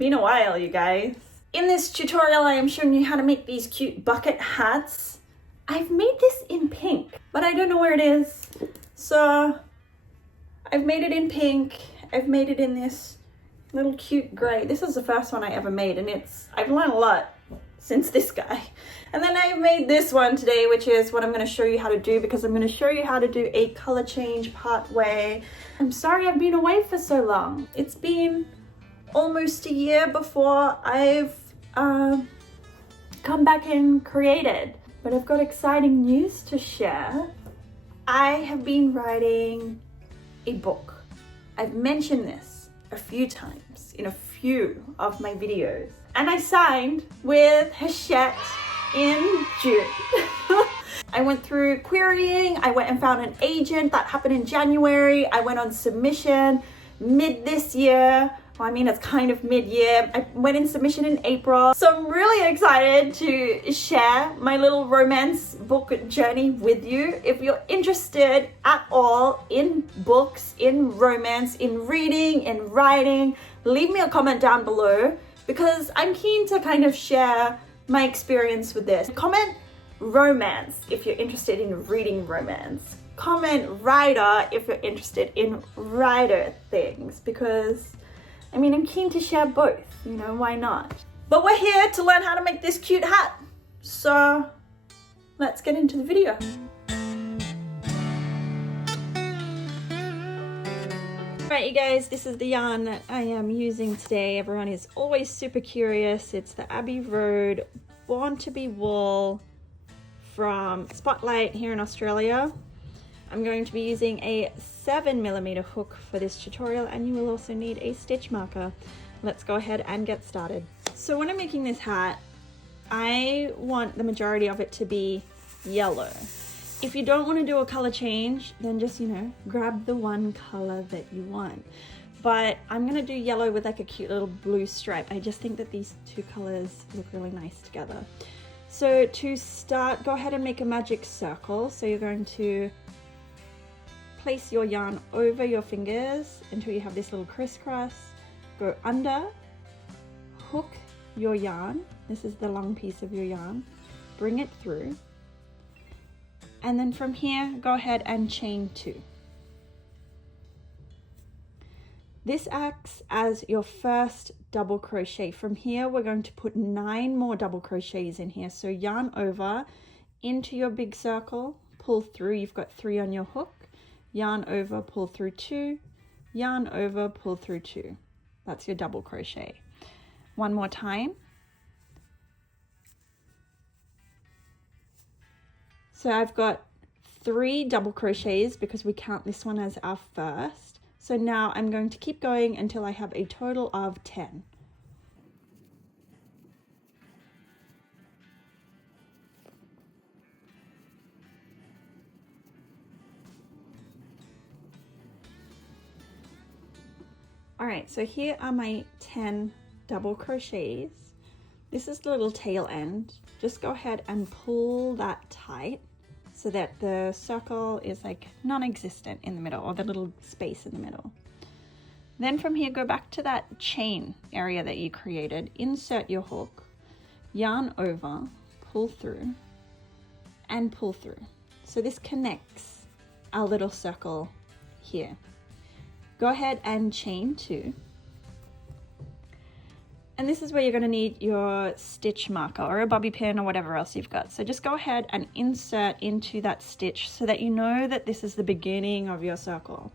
been a while, you guys. In this tutorial, I am showing you how to make these cute bucket hats. I've made this in pink, but I don't know where it is. So I've made it in pink. I've made it in this little cute gray. This is the first one I ever made, and I've learned a lot since this guy. And then I made this one today, which is what I'm going to show you how to do, because I'm going to show you how to do a color change part way. I'm sorry I've been away for so long. It's been almost a year before I've come back and created, but I've got exciting news to share. I have been writing a book. I've mentioned this a few times in a few of my videos, and I signed with CROCHET in June. I went through querying, I went and found an agent. That happened in January. I went on submission mid this year. Well, I mean, it's kind of mid-year. I went in submission in April. So I'm really excited to share my little romance book journey with you. If you're interested at all in books, in romance, in reading, in writing, leave me a comment down below, because I'm keen to kind of share my experience with this. Comment romance if you're interested in reading romance. Comment writer if you're interested in writer things, because I mean, I'm keen to share both, you know, why not? But we're here to learn how to make this cute hat. So let's get into the video. Alright, you guys, this is the yarn that I am using today. Everyone is always super curious. It's the Abbey Road Born to Be Wool from Spotlight here in Australia. I'm going to be using a 7mm hook for this tutorial, and you will also need a stitch marker. Let's go ahead and get started. So when I'm making this hat, I want the majority of it to be yellow. If you don't want to do a color change, then just, you know, grab the one color that you want. But I'm going to do yellow with like a cute little blue stripe. I just think that these two colors look really nice together. So to start, go ahead and make a magic circle. So you're going to place your yarn over your fingers until you have this little crisscross. Go under, hook your yarn. This is the long piece of your yarn. Bring it through. And then from here, go ahead and chain 2. This acts as your first double crochet. From here, we're going to put 9 more double crochets in here. So yarn over into your big circle, pull through. You've got 3 on your hook. Yarn over, pull through 2, yarn over, pull through 2. That's your double crochet. One more time. So I've got 3 double crochets because we count this one as our first. So now I'm going to keep going until I have a total of 10. All right, so here are my 10 double crochets. This is the little tail end. Just go ahead and pull that tight so that the circle is like non-existent in the middle, or the little space in the middle. Then from here, go back to that chain area that you created, insert your hook, yarn over, pull through, and pull through. So this connects our little circle here. Go ahead and chain 2. And this is where you're going to need your stitch marker or a bobby pin or whatever else you've got. So just go ahead and insert into that stitch so that you know that this is the beginning of your circle.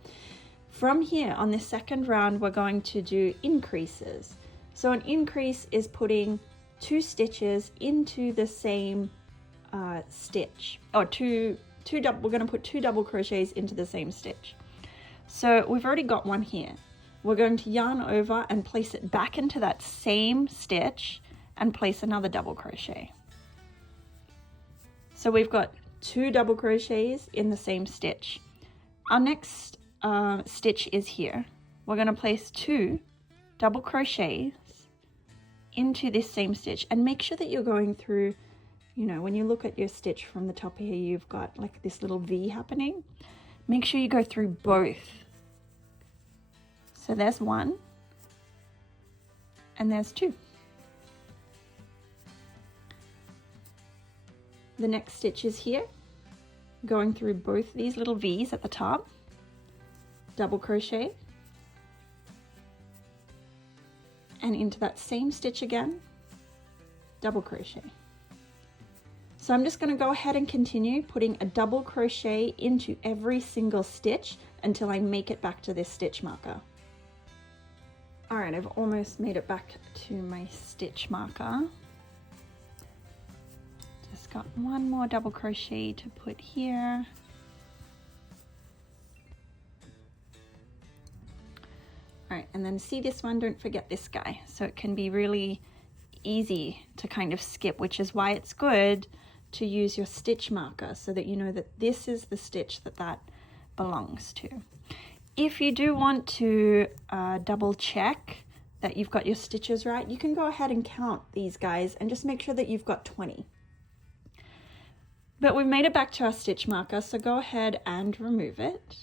From here, on this second round, we're going to do increases. So an increase is putting 2 stitches into the same stitch, or we're going to put 2 double crochets into the same stitch. So we've already got one here. We're going to yarn over and place it back into that same stitch and place another double crochet. So we've got 2 double crochets in the same stitch. Our next stitch is here. We're going to place 2 double crochets into this same stitch, and make sure that you're going through, you know, when you look at your stitch from the top here, you've got like this little V happening. Make sure you go through both. So there's one, and there's 2. The next stitch is here, going through both these little V's at the top, double crochet, and into that same stitch again, double crochet. So I'm just going to go ahead and continue putting a double crochet into every single stitch until I make it back to this stitch marker. All right, I've almost made it back to my stitch marker. Just got one more double crochet to put here. All right, and then see this one, don't forget this guy. So it can be really easy to kind of skip, which is why it's good to use your stitch marker so that you know that this is the stitch that belongs to. If you do want to double check that you've got your stitches right, you can go ahead and count these guys and just make sure that you've got 20. But we've made it back to our stitch marker, so go ahead and remove it.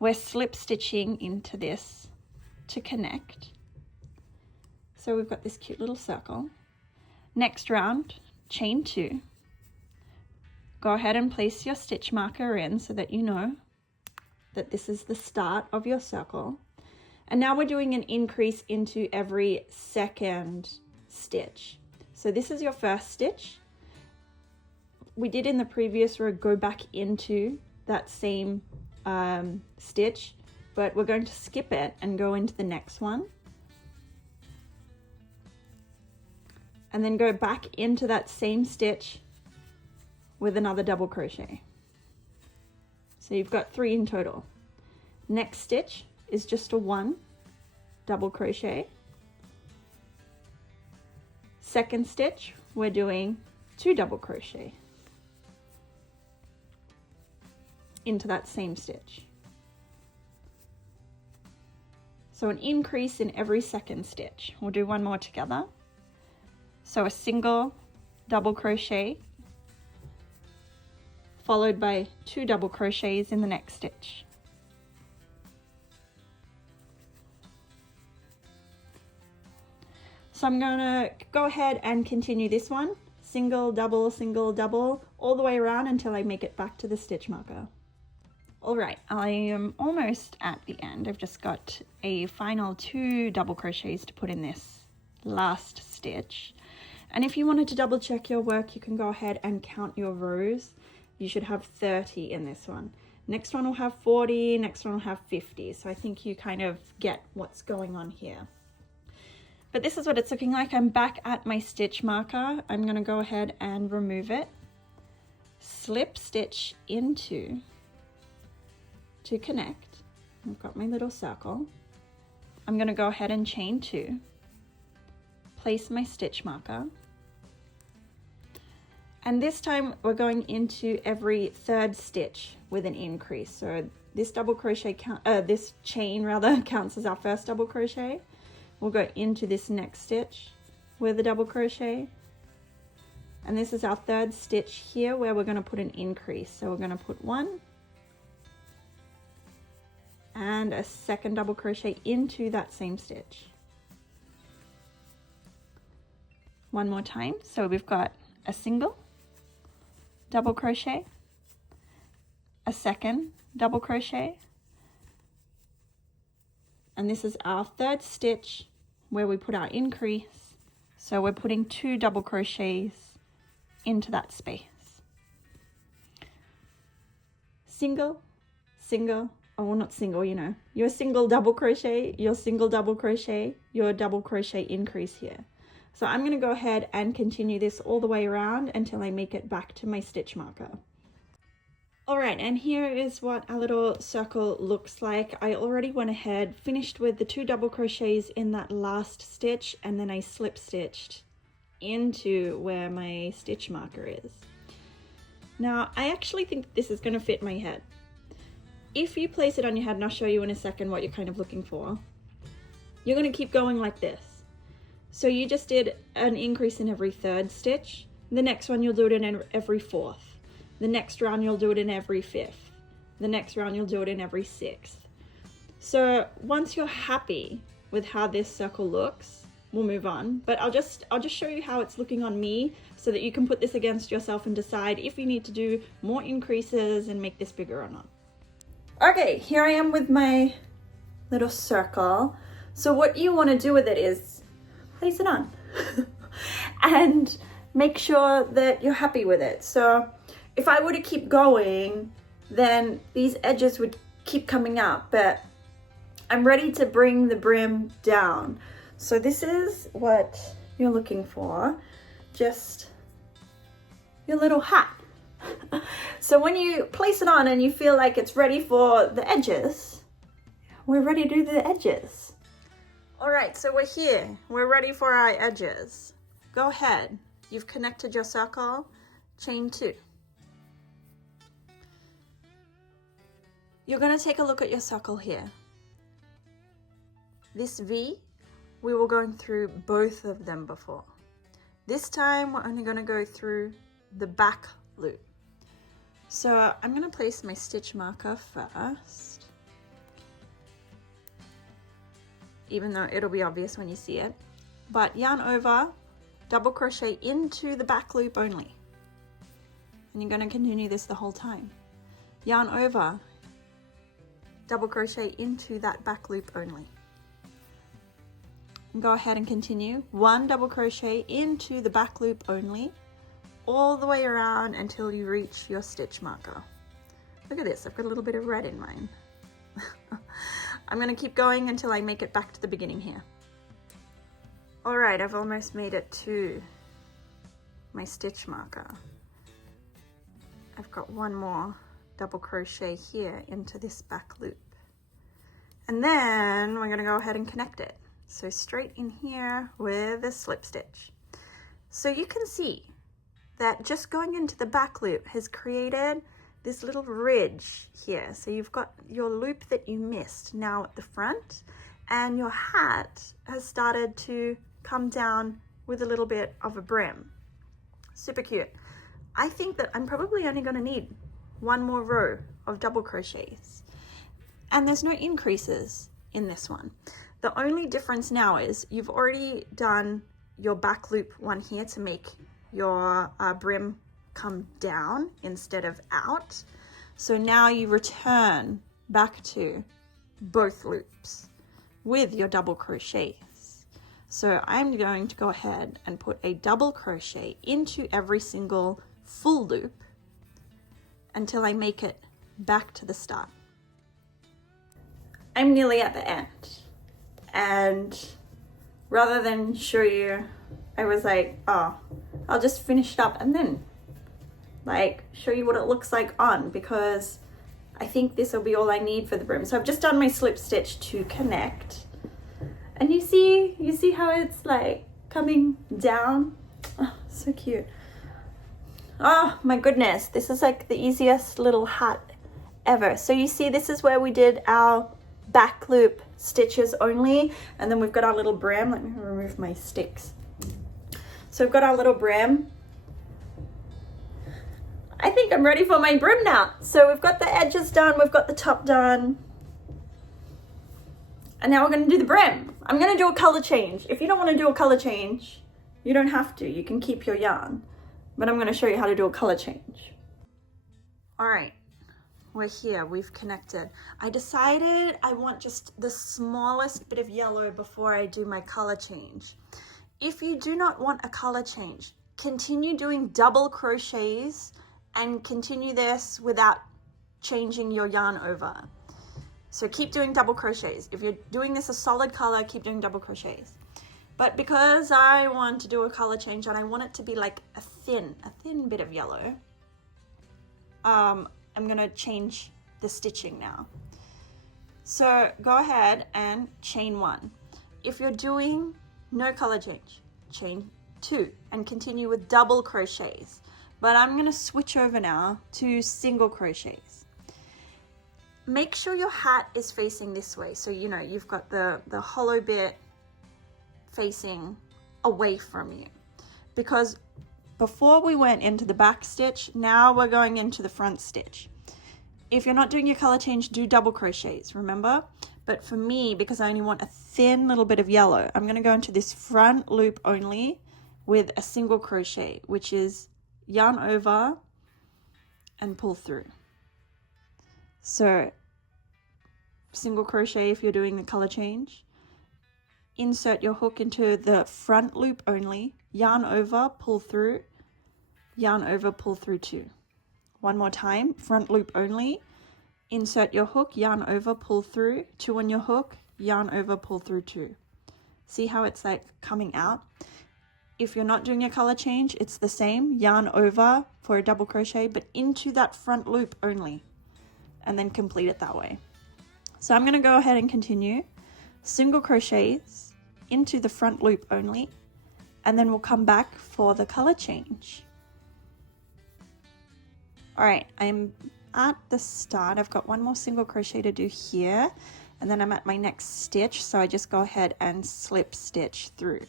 We're slip stitching into this to connect. So we've got this cute little circle. Next round, chain 2. Go ahead and place your stitch marker in so that you know that this is the start of your circle. And now we're doing an increase into every second stitch. So this is your first stitch. We did in the previous row go back into that same stitch, but we're going to skip it and go into the next one. And then go back into that same stitch with another double crochet. So you've got 3 in total. Next stitch is just a 1 double crochet. Second stitch, we're doing 2 double crochet into that same stitch. So an increase in every second stitch. We'll do one more together. So a single double crochet followed by 2 double crochets in the next stitch. So I'm going to go ahead and continue this one, single, double, all the way around until I make it back to the stitch marker. All right, I am almost at the end. I've just got a final 2 double crochets to put in this last stitch. And if you wanted to double check your work, you can go ahead and count your rows. You should have 30 in this one. Next one will have 40, next one will have 50. So I think you kind of get what's going on here. But this is what it's looking like. I'm back at my stitch marker. I'm going to go ahead and remove it. Slip stitch into to connect. I've got my little circle. I'm going to go ahead and chain 2. Place my stitch marker. And this time we're going into every 3rd stitch with an increase. So this double crochet this chain rather counts as our first double crochet. We'll go into this next stitch with a double crochet. And this is our 3rd stitch here where we're going to put an increase. So we're going to put 1 and a 2nd double crochet into that same stitch. One more time. So we've got a single double crochet, a 2nd double crochet, and this is our 3rd stitch where we put our increase. So we're putting 2 double crochets into that space. Single, single, oh well, not single, you know, your single double crochet, your single double crochet, your double crochet increase here. So I'm going to go ahead and continue this all the way around until I make it back to my stitch marker. All right, and here is what our little circle looks like. I already went ahead, finished with the 2 double crochets in that last stitch, and then I slip stitched into where my stitch marker is. Now, I actually think this is going to fit my head. If you place it on your head, and I'll show you in a second what you're kind of looking for, you're going to keep going like this. So you just did an increase in every 3rd stitch. The next one you'll do it in every 4th. The next round you'll do it in every 5th. The next round you'll do it in every 6th. So once you're happy with how this circle looks, we'll move on. But I'll just show you how it's looking on me so that you can put this against yourself and decide if you need to do more increases and make this bigger or not. Okay, here I am with my little circle. So what you want to do with it is place it on and make sure that you're happy with it. So if I were to keep going, then these edges would keep coming up, but I'm ready to bring the brim down. So this is what you're looking for, just your little hat. So when you place it on and you feel like it's ready for the edges, we're ready to do the edges. All right, so we're here. We're ready for our edges. Go ahead. You've connected your circle, chain 2. You're going to take a look at your circle here. This V, we were going through both of them before. This time we're only going to go through the back loop. So I'm going to place my stitch marker first, even though it'll be obvious when you see it. But yarn over, double crochet into the back loop only. And you're going to continue this the whole time. Yarn over, double crochet into that back loop only. And go ahead and continue 1 double crochet into the back loop only, all the way around until you reach your stitch marker. Look at this, I've got a little bit of red in mine. I'm going to keep going until I make it back to the beginning here. All right, I've almost made it to my stitch marker. I've got 1 more double crochet here into this back loop. And then we're going to go ahead and connect it. So straight in here with a slip stitch. So you can see that just going into the back loop has created this little ridge here. So you've got your loop that you missed now at the front, and your hat has started to come down with a little bit of a brim. Super cute. I think that I'm probably only going to need 1 more row of double crochets, and there's no increases in this one. The only difference now is you've already done your back loop one here to make your brim come down instead of out. So now you return back to both loops with your double crochets. So I'm going to go ahead and put a double crochet into every single full loop until I make it back to the start. I'm nearly at the end, and rather than show you, I was like, oh, I'll just finish it up and then like show you what it looks like on, because I think this will be all I need for the brim. So I've just done my slip stitch to connect, and you see how it's like coming down. Oh, so cute. Oh my goodness, this is like the easiest little hat ever. So you see, this is where we did our back loop stitches only, and then we've got our little brim. Let me remove my sticks. So we've got our little brim. I think I'm ready for my brim now. So we've got the edges done, we've got the top done, and now we're going to do the brim. I'm going to do a color change. If you don't want to do a color change, you don't have to. You can keep your yarn, but I'm going to show you how to do a color change. All right, we're here, we've connected. I decided I want just the smallest bit of yellow before I do my color change. If you do not want a color change, continue doing double crochets and continue this without changing your yarn over. So keep doing double crochets. If you're doing this a solid color, keep doing double crochets. But because I want to do a color change and I want it to be like a thin bit of yellow, I'm gonna change the stitching now. So go ahead and chain 1. If you're doing no color change, chain 2 and continue with double crochets. But I'm gonna switch over now to single crochets. Make sure your hat is facing this way. So you know you've got the hollow bit facing away from you, because before we went into the back stitch, now we're going into the front stitch. If you're not doing your color change, do double crochets, remember? But for me, because I only want a thin little bit of yellow, I'm going to go into this front loop only with a single crochet, which is yarn over and pull through. So single crochet if you're doing the color change. Insert your hook into the front loop only, yarn over, pull through, yarn over, pull through 2. One more time, front loop only, insert your hook, yarn over, pull through, 2 on your hook, yarn over, pull through 2. See how it's like coming out? If you're not doing a color change, it's the same, yarn over for a double crochet, but into that front loop only, and then complete it that way. So I'm going to go ahead and continue single crochets into the front loop only, and then we'll come back for the color change. All right, I'm at the start. I've got one more single crochet to do here, and then I'm at my next stitch, so I just go ahead and slip stitch through.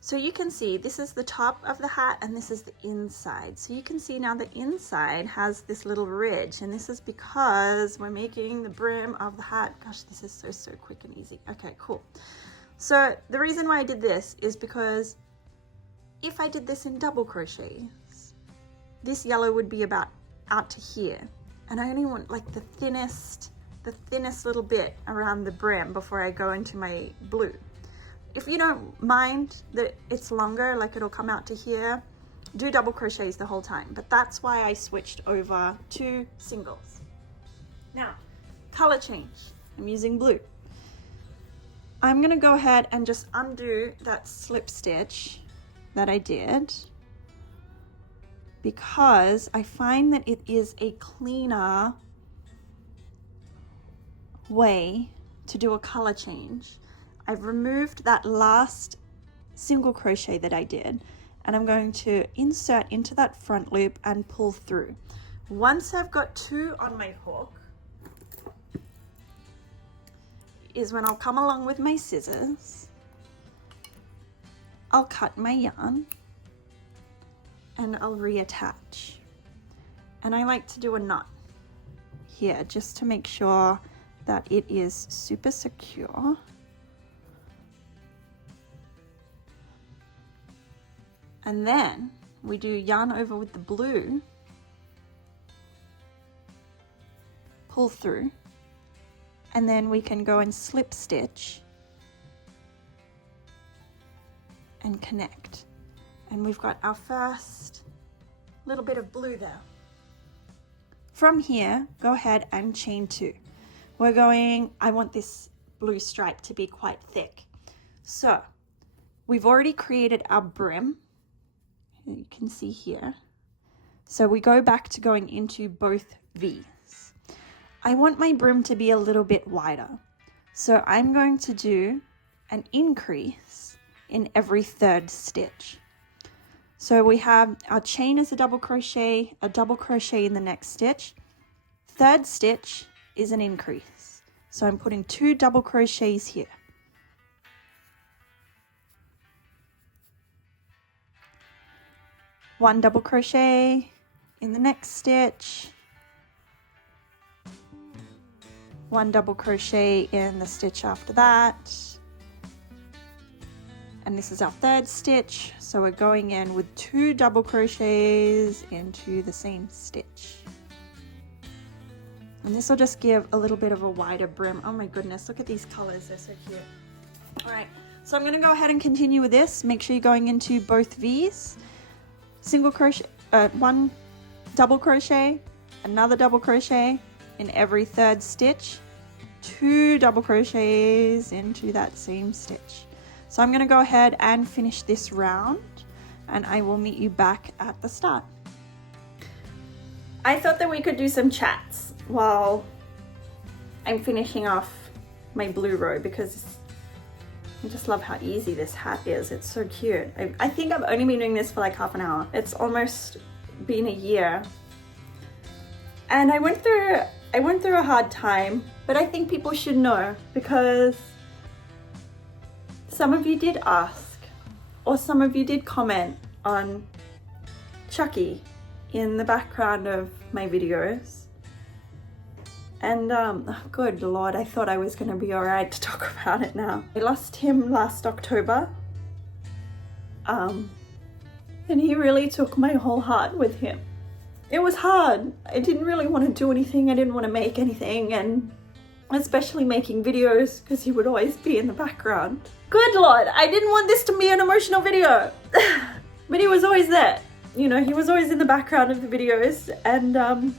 So you can see this is the top of the hat and this is the inside. So you can see now the inside has this little ridge, and this is because we're making the brim of the hat. Gosh, this is so quick and easy. Okay, cool. So the reason why I did this is because if I did this in double crochets, this yellow would be about out to here, and I only want like the thinnest little bit around the brim before I go into my blue. If you don't mind that it's longer, like it'll come out to here, do double crochets the whole time. But that's why I switched over to singles. Now, color change. I'm using blue. I'm gonna go ahead and just undo that slip stitch that I did, because I find that it is a cleaner way to do a color change. I've removed that last single crochet that I did, and I'm going to insert into that front loop and pull through. Once I've got 2 on my hook is when I'll come along with my scissors, I'll cut my yarn, and I'll reattach. And I like to do a knot here just to make sure that it is super secure. And then we do yarn over with the blue, pull through, and then we can go and slip stitch and connect. And we've got our first little bit of blue there. From here, go ahead and chain 2. We're going, I want this blue stripe to be quite thick. So we've already created our brim. You can see here. So we go back to going into both V's. I want my brim to be a little bit wider. So I'm going to do an increase in every 3rd stitch. So we have our chain is a double crochet in the next stitch. 3rd stitch is an increase. So I'm putting 2 double crochets here. One double crochet in the next stitch, 1 double crochet in the stitch after that, and this is our 3rd stitch, so we're going in with 2 double crochets into the same stitch. And this will just give a little bit of a wider brim. Oh my goodness, look at these colors, they're so cute. All right, so I'm gonna go ahead and continue with this. Make sure you're going into both V's. Single crochet, 1 double crochet, another double crochet in every 3rd stitch, 2 double crochets into that same stitch. So I'm going to go ahead and finish this round, and I will meet you back at the start. I thought that we could do some chats while I'm finishing off my blue row, because I just love how easy this hat is. It's so cute. I think I've only been doing this for like half an hour. It's almost been a year. And I went through a hard time, but I think people should know, because some of you did ask, or some of you did comment on Chucky in the background of my videos. And oh, good Lord, I thought I was going to be all right to talk about it now. I lost him last October. And he really took my whole heart with him. It was hard. I didn't really want to do anything. I didn't want to make anything, and especially making videos, because he would always be in the background. Good Lord, I didn't want this to be an emotional video. But he was always there. You know, he was always in the background of the videos, and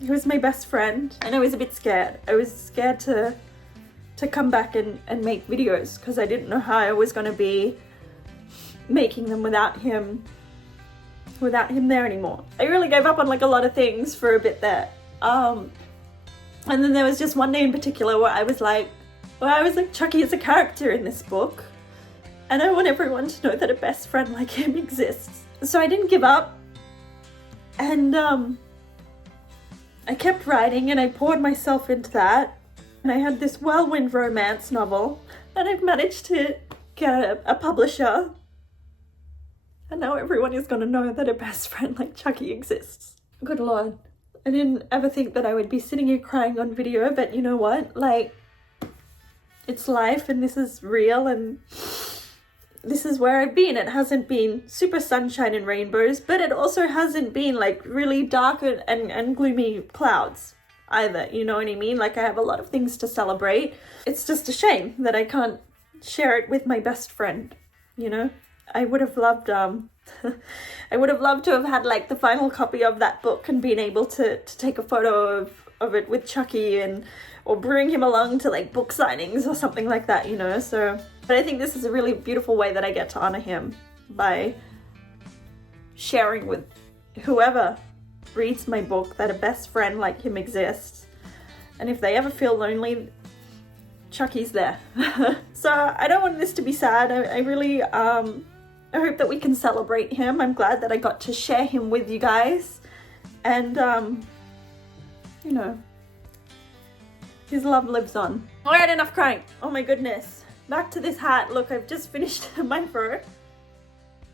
he was my best friend. And I was a bit scared. I was scared to come back and make videos, because I didn't know how I was going to be making them without him there anymore. I really gave up on like a lot of things for a bit there. And then there was just one day in particular where I was like, Chucky is a character in this book, and I want everyone to know that a best friend like him exists. So I didn't give up, and I kept writing, and I poured myself into that, and I had this whirlwind romance novel, and I've managed to get a publisher. And now everyone is going to know that a best friend like Chucky exists. Good Lord. I didn't ever think that I would be sitting here crying on video, but you know what? Like, it's life, and this is real, and this is where I've been. It hasn't been super sunshine and rainbows, but it also hasn't been like really dark and gloomy clouds either. You know what I mean? Like, I have a lot of things to celebrate. It's just a shame that I can't share it with my best friend, you know? I would have loved I would have loved to have had like the final copy of that book and been able to take a photo of it with Chucky, or bring him along to like book signings or something like that, you know. So, but I think this is a really beautiful way that I get to honor him by sharing with whoever reads my book that a best friend like him exists. And if they ever feel lonely, Chucky's there. So I don't want this to be sad. I really I hope that we can celebrate him. I'm glad that I got to share him with you guys. And, you know, his love lives on. All right, enough crying. Oh my goodness. Back to this hat. Look, I've just finished my fur.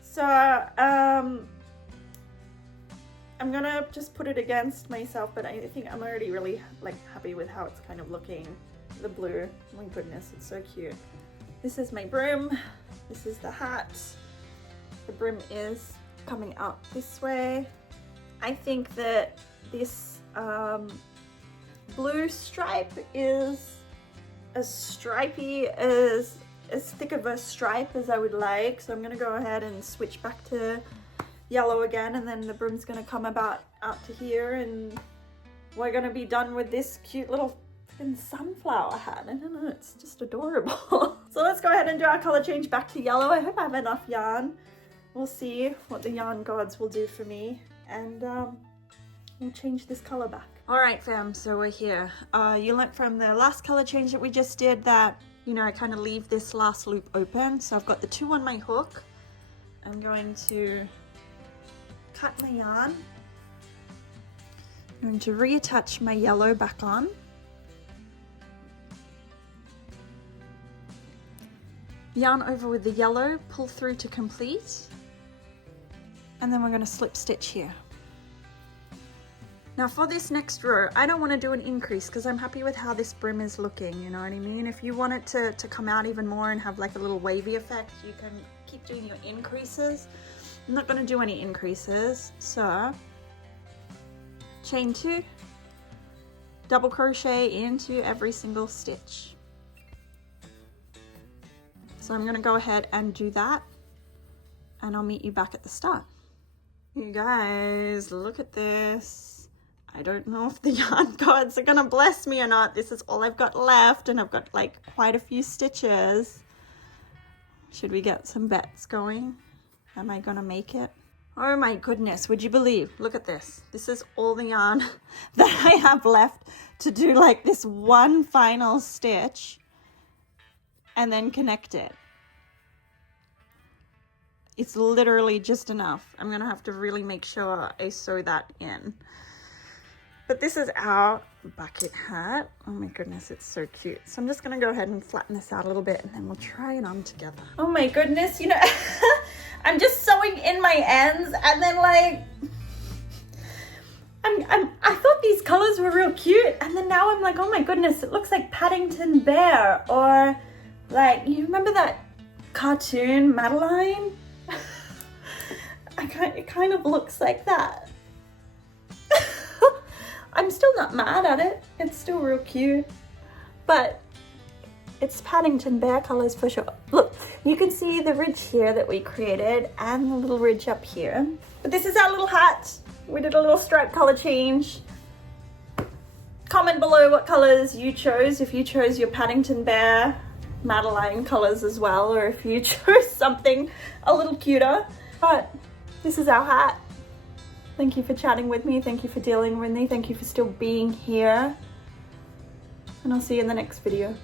So, I'm gonna just put it against myself, but I think I'm already really, like, happy with how it's kind of looking. The blue. Oh my goodness, it's so cute. This is my brim. This is the hat. The brim is coming out this way. I think that this blue stripe is as stripy, as thick of a stripe as I would like. So I'm gonna go ahead and switch back to yellow again, and then the brim's gonna come out to here, and we're gonna be done with this cute little sunflower hat. I don't know, it's just adorable. So let's go ahead and do our color change back to yellow. I hope I have enough yarn. We'll see what the yarn gods will do for me, and we'll change this color back. All right, fam, so we're here. You learnt from the last color change that we just did that, you know, I kind of leave this last loop open. So I've got the 2 on my hook. I'm going to cut my yarn. I'm going to reattach my yellow back on. Yarn over with the yellow, pull through to complete. And then we're going to slip stitch here. Now for this next row, I don't want to do an increase because I'm happy with how this brim is looking, you know what I mean? If you want it to come out even more and have like a little wavy effect, you can keep doing your increases. I'm not going to do any increases, so chain 2, double crochet into every single stitch. So I'm going to go ahead and do that, and I'll meet you back at the start. You guys, look at this. I don't know if the yarn gods are going to bless me or not. This is all I've got left, and I've got like quite a few stitches. Should we get some bets going? Am I going to make it? Oh my goodness, would you believe? Look at this. This is all the yarn that I have left to do like this one final stitch and then connect it. It's literally just enough. I'm gonna have to really make sure I sew that in. But this is our bucket hat. Oh my goodness, it's so cute. So I'm just gonna go ahead and flatten this out a little bit, and then we'll try it on together. Oh my goodness, you know, I'm just sewing in my ends, and then like, I'm I thought these colors were real cute, and then now I'm like, oh my goodness, it looks like Paddington Bear, or like, you remember that cartoon Madeline? It kind of looks like that. I'm still not mad at it. It's still real cute, but it's Paddington Bear colors for sure. Look, you can see the ridge here that we created and the little ridge up here. But this is our little hat. We did a little stripe color change. Comment below what colors you chose, if you chose your Paddington Bear Madeline colors as well, or if you chose something a little cuter. But this is our hat. Thank you for chatting with me. Thank you for dealing with me. Thank you for still being here. And I'll see you in the next video.